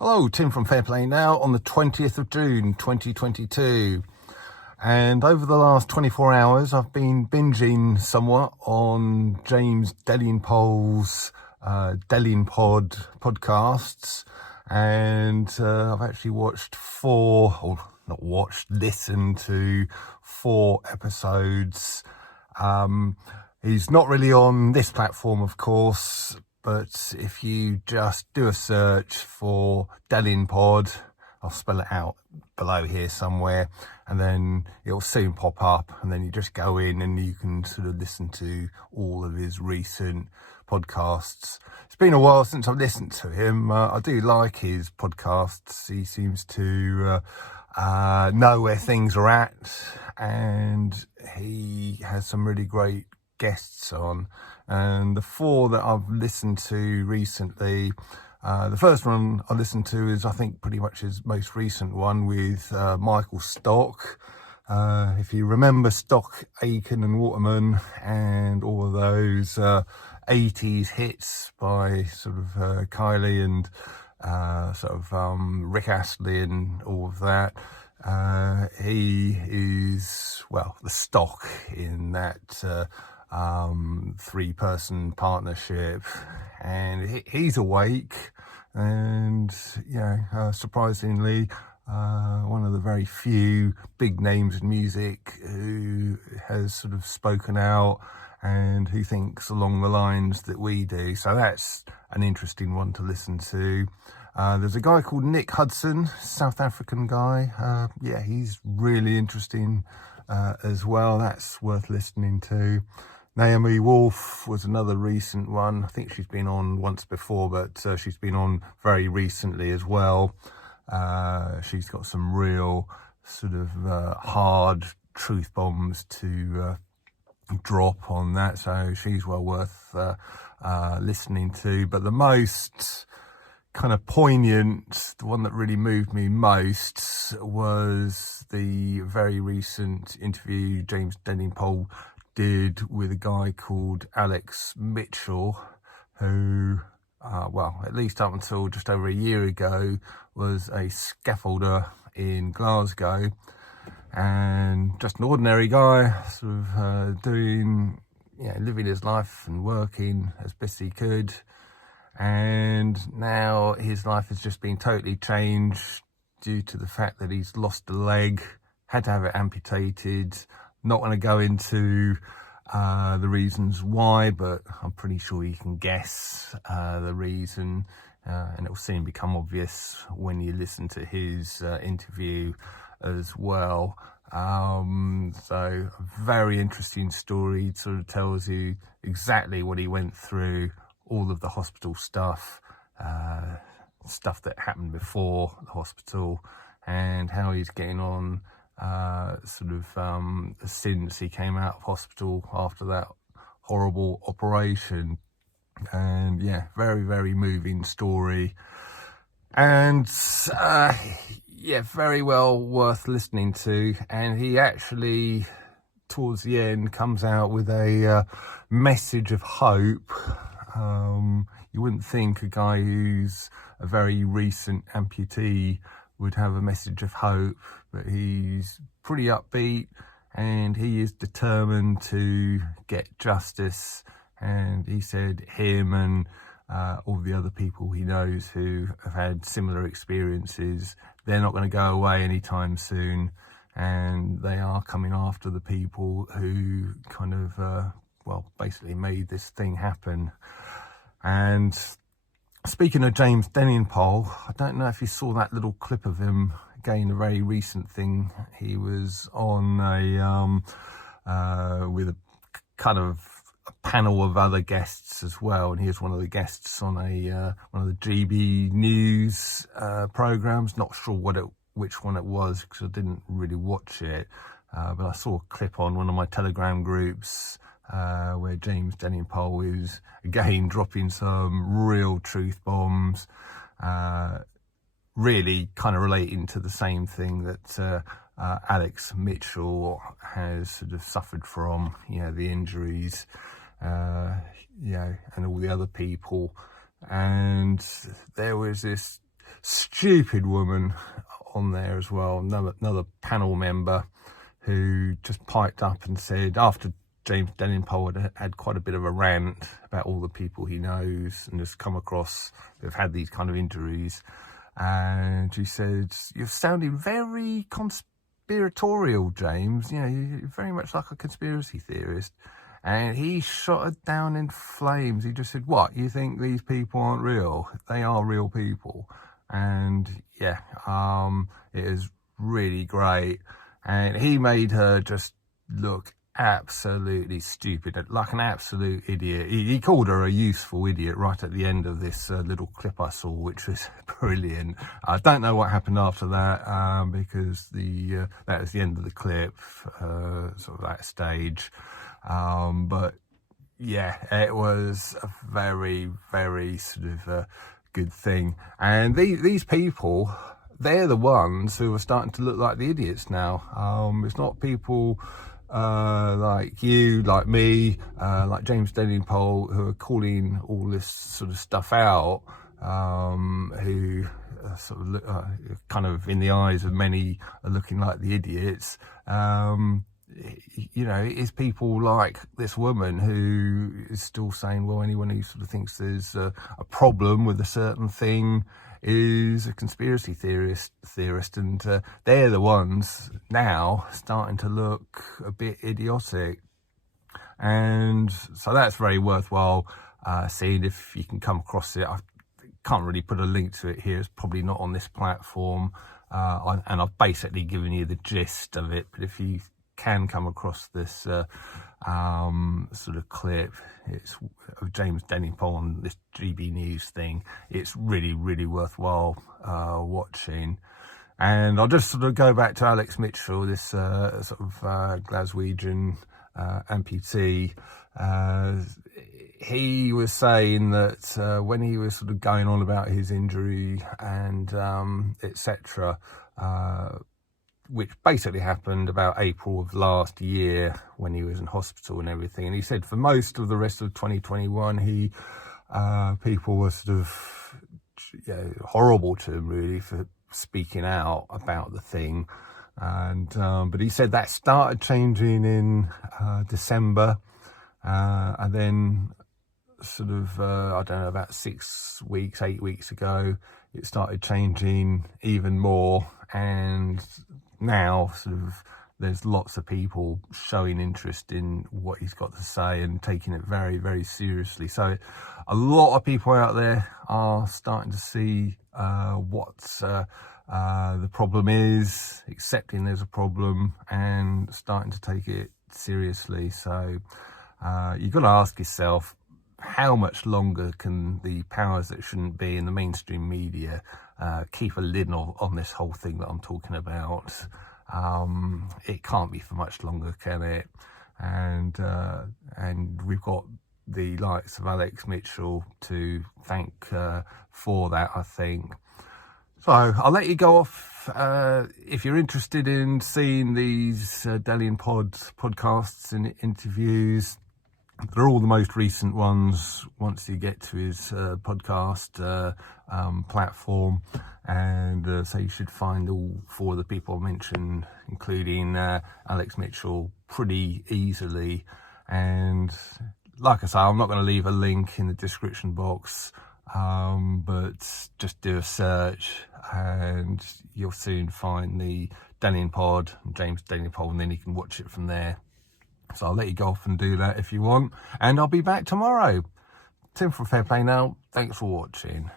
Hello, Tim from Fairplay Now on the 20th of June 2022. And over the last 24 hours, I've been binging somewhat on James Delingpole's Delingpod podcasts. And I've actually listened to 4 episodes. He's not really on this platform, of course, but if you just do a search for Delingpod, I'll spell it out below here somewhere, and then it'll soon pop up, and then you just go in and you can sort of listen to all of his recent podcasts. It's been a while since I've listened to him. I do like his podcasts. He seems to know where things are at, and he has some really great guests on. And the 4 that I've listened to recently, the first one I listened to is, I think, pretty much his most recent one with Michael Stock. If you remember Stock, Aitken and Waterman and all of those 80s hits by sort of Kylie and Rick Astley and all of that. He is, well, the Stock in that 3-person partnership, and he's awake, and surprisingly one of the very few big names in music who has sort of spoken out and who thinks along the lines that we do. So that's an interesting one to listen to. There's a guy called Nick Hudson, South African guy. He's really interesting as well. That's worth listening to. Naomi Wolf was another recent one. I think she's been on once before, but she's been on very recently as well. She's got some real sort of hard truth bombs to drop on that, so she's well worth listening to. But the most kind of poignant, the one that really moved me most, was the very recent interview James Delingpole did with a guy called Alex Mitchell, who, at least up until just over a year ago, was a scaffolder in Glasgow, and just an ordinary guy, sort of living his life and working as best he could. And now his life has just been totally changed due to the fact that he's lost a leg, had to have it amputated. Not going to go into the reasons why, but I'm pretty sure you can guess the reason, and it will soon become obvious when you listen to his interview as well. So a very interesting story. It sort of tells you exactly what he went through, all of the hospital stuff that happened before the hospital, and how he's getting on since he came out of hospital after that horrible operation. And very, very moving story, and very well worth listening to. And he actually, towards the end, comes out with a message of hope. You wouldn't think a guy who's a very recent amputee would have a message of hope, but he's pretty upbeat, and he is determined to get justice. And he said him and all the other people he knows who have had similar experiences, they're not going to go away anytime soon, and they are coming after the people who kind of basically made this thing happen. And speaking of James Delingpole, I don't know if you saw that little clip of him, again, a very recent thing. He was on with a kind of a panel of other guests as well, and he was one of the guests on one of the GB News programs. Not sure which one it was, because I didn't really watch it, but I saw a clip on one of my Telegram groups where James Delingpole is again dropping some real truth bombs, really kind of relating to the same thing that Alex Mitchell has sort of suffered from, the injuries, and all the other people. And there was this stupid woman on there as well, another panel member who just piped up and said, after James Delingpole had quite a bit of a rant about all the people he knows and has come across who've had these kind of injuries, and she said, "You're sounding very conspiratorial, James. You know, you're very much like a conspiracy theorist." And he shot her down in flames. He just said, "What, you think these people aren't real? They are real people." And yeah, it is really great. And he made her just look absolutely stupid, like an absolute idiot. He called her a useful idiot right at the end of this little clip I saw, which was brilliant. I don't know what happened after that, because that was the end of the clip, sort of that stage. But yeah, it was a very, very sort of good thing. And these people, they're the ones who are starting to look like the idiots now. It's not people like you, like me, like James Delingpole, who are calling all this sort of stuff out, who sort of look, kind of in the eyes of many are looking like the idiots. You know, it's people like this woman who is still saying, well, anyone who sort of thinks there's a problem with a certain thing is a conspiracy theorist, and they're the ones now starting to look a bit idiotic. And so that's very worthwhile seeing if you can come across it. I can't really put a link to it here. It's probably not on this platform, and I've basically given you the gist of it. But if you can come across this sort of clip, it's of James Delingpole on this GB News thing, it's really, really worthwhile watching. And I'll just sort of go back to Alex Mitchell, this sort of Glaswegian amputee. He was saying that when he was sort of going on about his injury and etc., which basically happened about April of last year when he was in hospital and everything. And he said for most of the rest of 2021, people were sort of horrible to him, really, for speaking out about the thing. And but he said that started changing in December, and then sort of I don't know, about 8 weeks ago, it started changing even more. And now sort of there's lots of people showing interest in what he's got to say and taking it very, very seriously. So a lot of people out there are starting to see what the problem is, accepting there's a problem, and starting to take it seriously. So you've got to ask yourself, how much longer can the powers that shouldn't be in the mainstream media keep a lid on this whole thing that I'm talking about? It can't be for much longer, can it? And we've got the likes of Alex Mitchell to thank for that, I think. So I'll let you go off. If you're interested in seeing these Delingpole podcasts and interviews, they're all the most recent ones once you get to his podcast platform. And so you should find all four of the people I mentioned, including Alex Mitchell, pretty easily. And like I say, I'm not going to leave a link in the description box, but just do a search and you'll soon find the Delingpole, James Delingpole, and then you can watch it from there. So I'll let you go off and do that if you want, and I'll be back tomorrow. Tim from Fair Play Now, thanks for watching.